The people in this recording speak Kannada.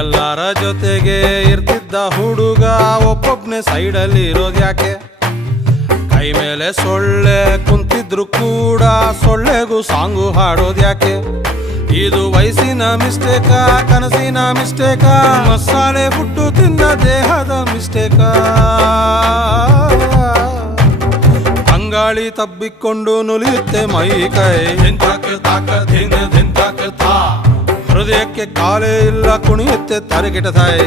ಎಲ್ಲರ ಜೊತೆಗೆ ಇರ್ತಿದ್ದ ಹುಡುಗ ಒಬ್ಬೊಬ್ನೇ ಸೈಡಲ್ಲಿ ಇರೋದ್ಯಾಕೆ? ಕೈ ಮೇಲೆ ಸೊಳ್ಳೆ ಕುಂತಿದ್ರು ಕೂಡ ಸೊಳ್ಳೆಗೂ ಸಾಂಗು ಹಾಡೋದ್ಯಾಕೆ? ಇದು ವಯಸ್ಸಿನ ಮಿಸ್ಟೇಕ, ಕನಸಿನ ಮಿಸ್ಟೇಕ, ಮಸಾಲೆ ಫುಡ್ಡು ತಿಂದ ದೇಹದ ಮಿಸ್ಟೇಕ? ಅಂಗಾಳಿ ತಬ್ಬಿಕೊಂಡು ನುಲಿಯುತ್ತೆ ಮೈ ಕೈ, ಹೃದಯಕ್ಕೆ ಕಾಲೇ ಇಲ್ಲ ಕುಣಿಯುತ್ತೆ ತರಗಿಟ ತಾಯಿ.